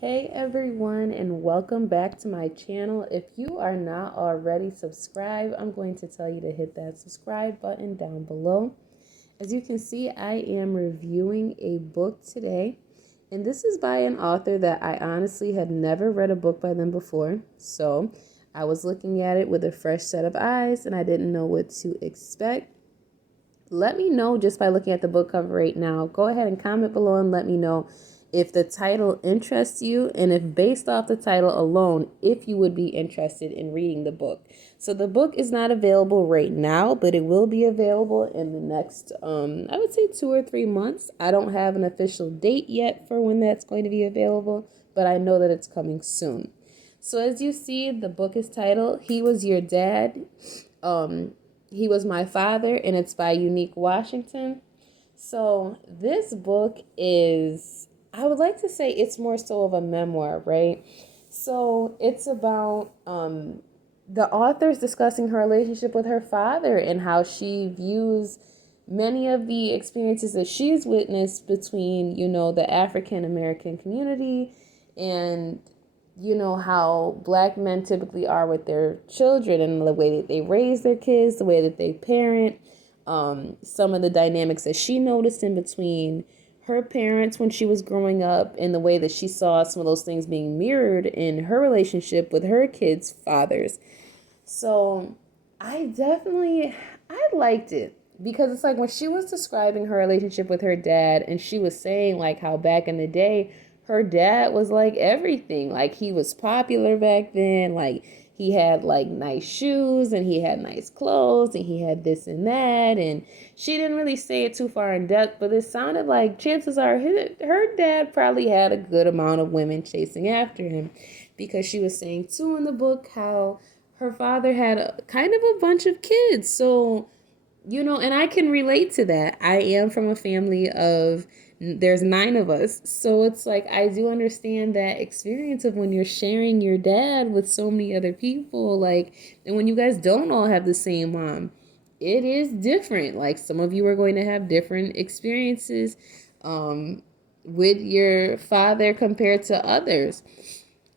Hey everyone, and welcome back to my channel. If you are not already subscribed, I'm going to tell you to hit that subscribe button down below. As you can see, I am reviewing a book today, and this is by an author that I honestly had never read a book by them before. So I was looking at it with a fresh set of eyes, and I didn't know what to expect. Let me know just by looking at the book cover right now. Go ahead and comment below and let me know if the title interests you, and if based off the title alone, if you would be interested in reading the book. So the book is not available right now, but it will be available in the next, I would say 2 or 3 months. I don't have an official date yet for when that's going to be available, but I know that it's coming soon. So as you see, the book is titled He Was Your Dad. He Was My Father, and it's by Unique Washington. So this book is, I would like to say it's more so of a memoir, right? So it's about the author's discussing her relationship with her father and how she views many of the experiences that she's witnessed between, the African American community and how black men typically are with their children and the way that they raise their kids, the way that they parent, some of the dynamics that she noticed in between her parents when she was growing up, and the way that she saw some of those things being mirrored in her relationship with her kids' fathers. So I liked it because it's like when she was describing her relationship with her dad, and she was saying like how back in the day her dad was like everything. Like he was popular back then, like he had like nice shoes and he had nice clothes and he had this and that. And she didn't really say it too far in depth, but it sounded like chances are her dad probably had a good amount of women chasing after him, because she was saying too in the book how her father had kind of a bunch of kids. So, and I can relate to that. I am from a family of, there's 9 of us. So it's like, I do understand that experience of when you're sharing your dad with so many other people, like, and when you guys don't all have the same mom, it is different. Like, some of you are going to have different experiences with your father compared to others.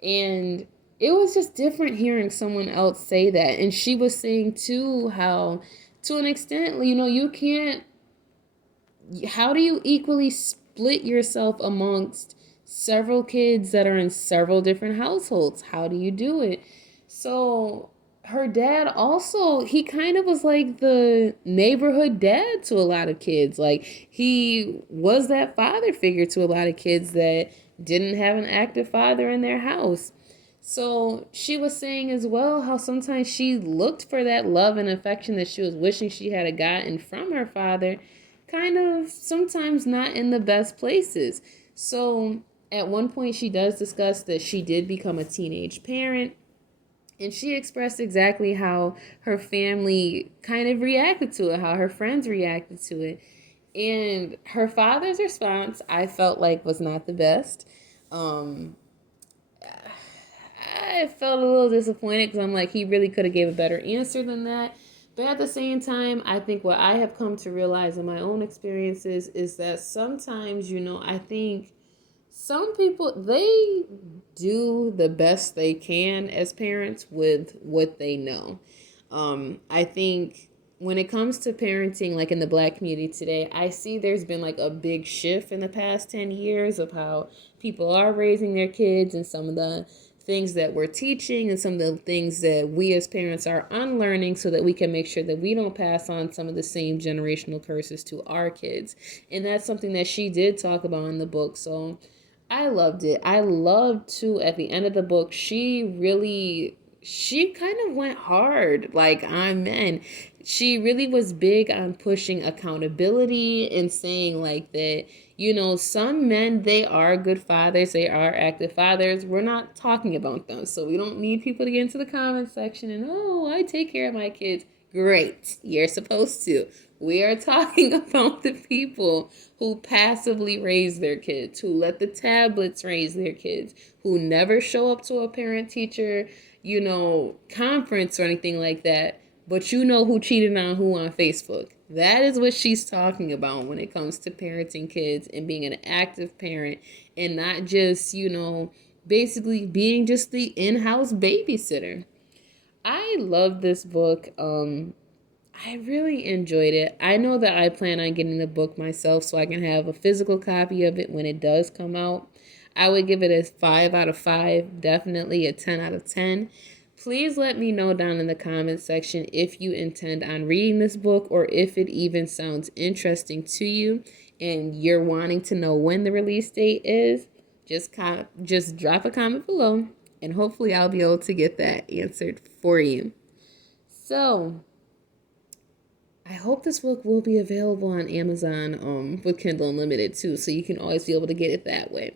And it was just different hearing someone else say that. And she was saying too how, to an extent, you can't, how do you equally split yourself amongst several kids that are in several different households? How do you do it? So her dad also, he kind of was like the neighborhood dad to a lot of kids. Like he was that father figure to a lot of kids that didn't have an active father in their house. So she was saying as well how sometimes she looked for that love and affection that she was wishing she had gotten from her father, kind of sometimes not in the best places. So at one point, she does discuss that she did become a teenage parent, and she expressed exactly how her family kind of reacted to it, how her friends reacted to it. And her father's response, I felt like, was not the best. Um, I felt a little disappointed because I'm like, he really could have gave a better answer than that. But at the same time, I think what I have come to realize in my own experiences is that sometimes, I think some people, they do the best they can as parents with what they know. I think when it comes to parenting, like in the black community today, I see there's been like a big shift in the past 10 years of how people are raising their kids, and some of the things that we're teaching and some of the things that we as parents are unlearning, so that we can make sure that we don't pass on some of the same generational curses to our kids. And that's something that she did talk about in the book. So I loved it. I loved too at the end of the book, she kind of went hard like on men. She really was big on pushing accountability and saying like that, some men, they are good fathers, they are active fathers. We're not talking about them. So we don't need people to get into the comment section and, oh, I take care of my kids. Great. You're supposed to. We are talking about the people who passively raise their kids, who let the tablets raise their kids, who never show up to a parent teacher, conference or anything like that, but who cheated on who on Facebook. That is what she's talking about when it comes to parenting kids and being an active parent, and not just, basically being just the in-house babysitter. I love this book. I really enjoyed it. I know that I plan on getting the book myself so I can have a physical copy of it when it does come out. I would give it a 5 out of 5, definitely a 10 out of 10. Please let me know down in the comments section if you intend on reading this book or if it even sounds interesting to you and you're wanting to know when the release date is. Just drop a comment below and hopefully I'll be able to get that answered for you. So, I hope this book will be available on Amazon with Kindle Unlimited too, so you can always be able to get it that way.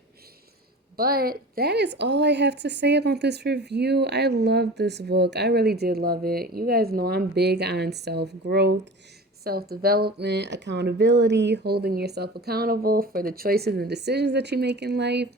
But that is all I have to say about this review. I love this book. I really did love it. You guys know I'm big on self-growth, self-development, accountability, holding yourself accountable for the choices and decisions that you make in life.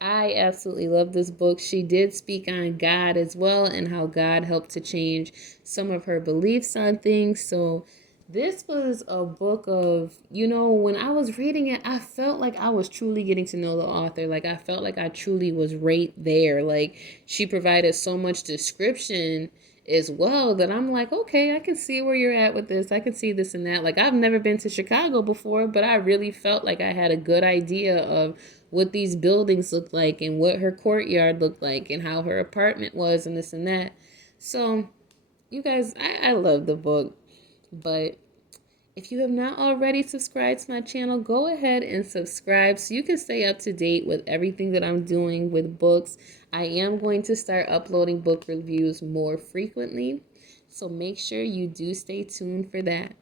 I absolutely love this book. She did speak on God as well and how God helped to change some of her beliefs on things. So this was a book of, when I was reading it, I felt like I was truly getting to know the author. Like, I felt like I truly was right there. Like, she provided so much description as well that I'm like, okay, I can see where you're at with this. I can see this and that. Like, I've never been to Chicago before, but I really felt like I had a good idea of what these buildings looked like and what her courtyard looked like and how her apartment was and this and that. So, you guys, I love the book. But if you have not already subscribed to my channel, go ahead and subscribe so you can stay up to date with everything that I'm doing with books. I am going to start uploading book reviews more frequently, so make sure you do stay tuned for that.